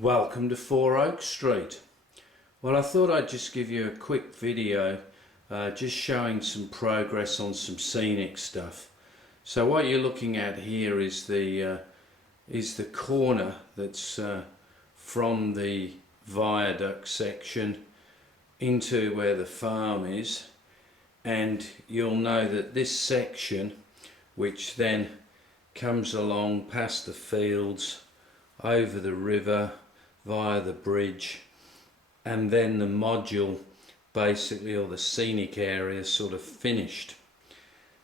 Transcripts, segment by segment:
Welcome to 4 Oak Street. Well, I thought I'd just give you a quick video just showing some progress on some scenic stuff. So what you're looking at here is the corner that's from the viaduct section into where the farm is, and you'll know that this section, which then comes along past the fields, over the river, via the bridge, and then the module basically, or the scenic area, sort of finished.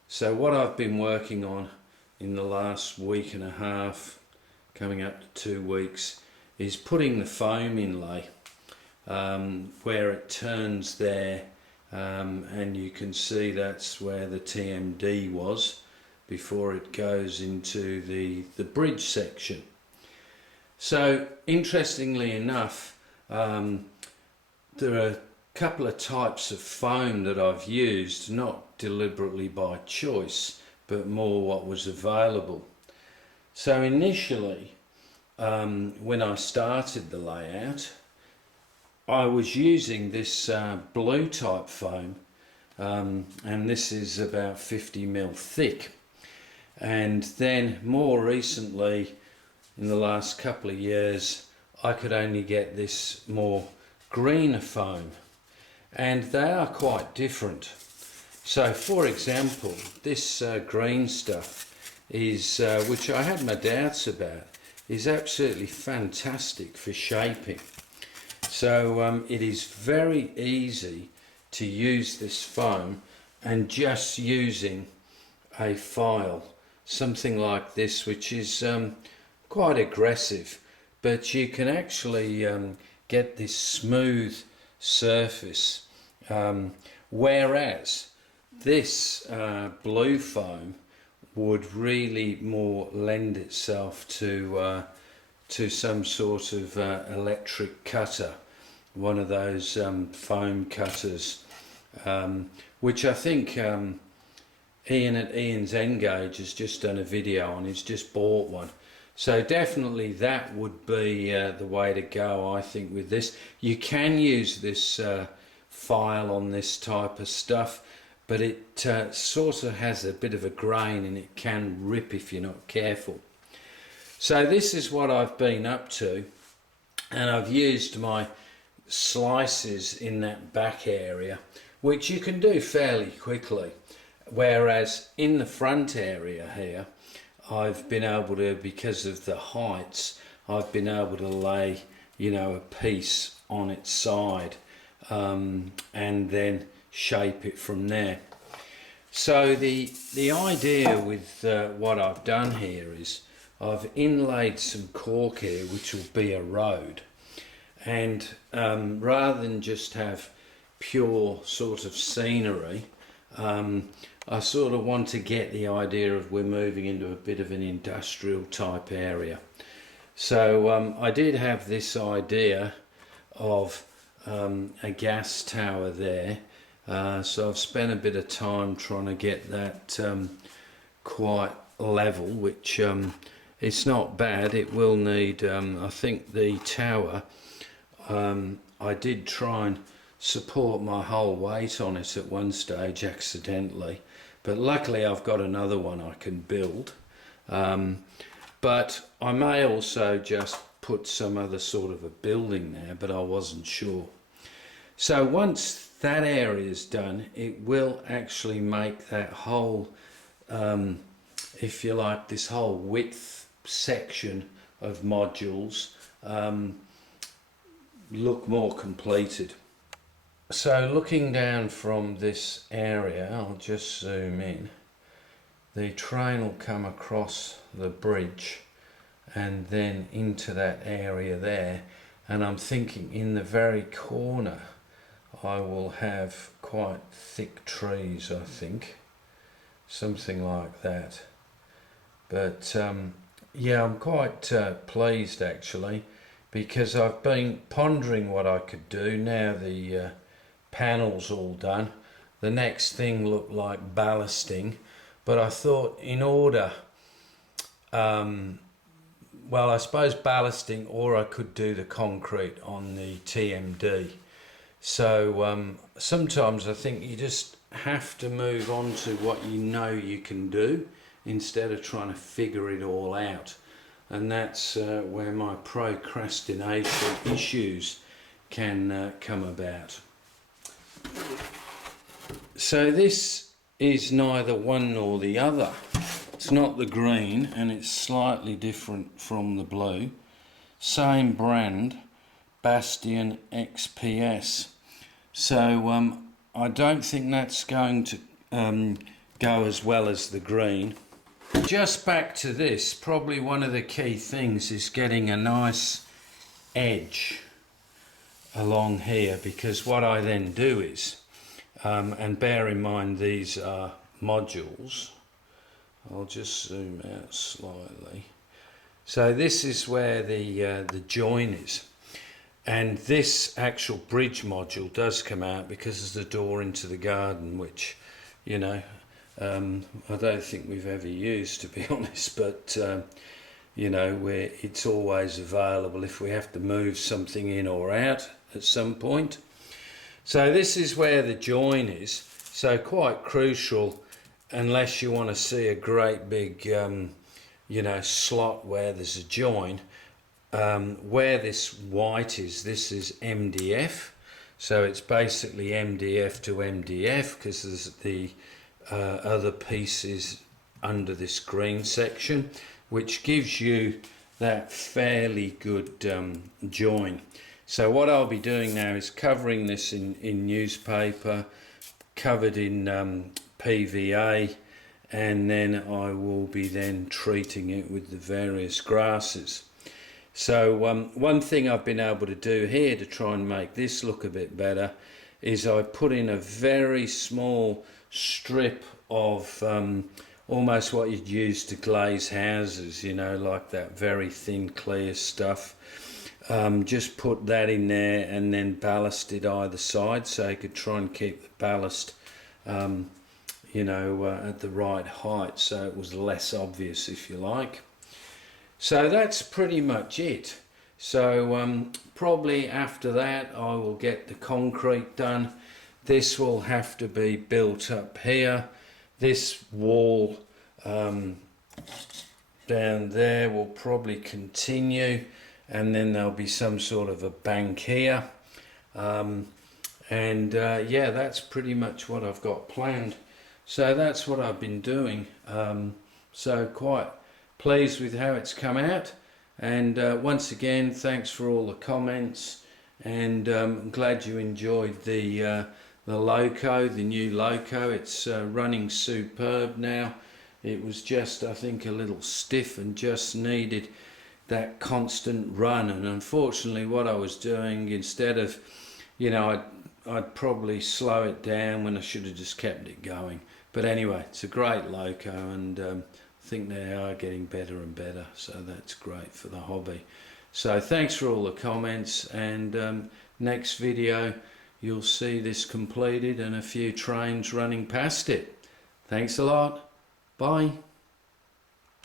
So what I've been working on in the last week and a half, coming up to 2 weeks, is putting the foam inlay where it turns there, and you can see that's where the TMD was before it goes into the bridge section. So interestingly enough, there are a couple of types of foam that I've used, not deliberately by choice, but more what was available. So initially, when I started the layout, I was using this blue type foam, and this is about 50 mil thick. And then more recently, in the last couple of years, I could only get this more greener foam, and they are quite different. So for example, this green stuff is, which I had my doubts about, is absolutely fantastic for shaping. So it is very easy to use this foam, and just using a file, something like this, which is quite aggressive, but you can actually get this smooth surface, whereas this blue foam would really more lend itself to some sort of electric cutter, one of those foam cutters, which I think Ian at Ian's Engage has just done a video on. He's just bought one. So definitely that would be the way to go, I think, with this. You can use this file on this type of stuff, but it sort of has a bit of a grain and it can rip if you're not careful. So this is what I've been up to, and I've used my slices in that back area, which you can do fairly quickly, whereas in the front area here, I've been able to, because of the heights, I've been able to lay, a piece on its side, and then shape it from there. So the idea with what I've done here is I've inlaid some cork here, which will be a road, and rather than just have pure sort of scenery, I sort of want to get the idea of we're moving into a bit of an industrial type area. So I did have this idea of a gas tower there, so I've spent a bit of time trying to get that quite level, which it's not bad. It will need, I think the tower, I did try and support my whole weight on it at one stage accidentally, but luckily I've got another one I can build, but I may also just put some other sort of a building there, but I wasn't sure. So once that area is done, it will actually make that whole, if you like, this whole width section of modules look more completed. So looking down from this area, I'll just zoom in, the train will come across the bridge and then into that area there, and I'm thinking in the very corner I will have quite thick trees, I think, something like that. But yeah, I'm quite pleased actually, because I've been pondering what I could do. Now the panels all done, the next thing looked like ballasting, but I thought in order well, I suppose ballasting, or I could do the concrete on the TMD. So sometimes I think you just have to move on to what you know you can do instead of trying to figure it all out. And that's where my procrastination issues can come about. So this is neither one nor the other. It's not the green, and it's slightly different from the blue. Same brand, Bastion XPS. So I don't think that's going to go as well as the green. Just back to this, probably one of the key things is getting a nice edge along here, because what I then do is, and bear in mind these are modules, I'll just zoom out slightly. So this is where the join is, and this actual bridge module does come out because there's the door into the garden, which, you know, I don't think we've ever used, to be honest, but you know, it's always available if we have to move something in or out at some point. So this is where the join is, so quite crucial unless you want to see a great big you know, slot where there's a join. Where this white is, this is MDF, so it's basically MDF to MDF, because there's the other pieces under this green section, which gives you that fairly good join. So what I'll be doing now is covering this in newspaper, covered in PVA, and then I will be then treating it with the various grasses. So one thing I've been able to do here to try and make this look a bit better is I put in a very small strip of almost what you'd use to glaze houses, you know, like that very thin clear stuff. Just put that in there and then ballasted either side, so you could try and keep the ballast you know, at the right height, so it was less obvious, if you like. So that's pretty much it. So probably after that I will get the concrete done. This will have to be built up here. This wall down there will probably continue, and then there'll be some sort of a bank here. Yeah, that's pretty much what I've got planned. So that's what I've been doing. So quite pleased with how it's come out, and once again, thanks for all the comments, and I'm glad you enjoyed the loco, the new loco. It's running superb now. It was just, I think, a little stiff and just needed that constant run, and unfortunately what I was doing, instead of, you know, I'd probably slow it down when I should have just kept it going. But anyway, it's a great loco, and I think they are getting better and better, so that's great for the hobby. So thanks for all the comments, and next video you'll see this completed and a few trains running past it. Thanks a lot. Bye.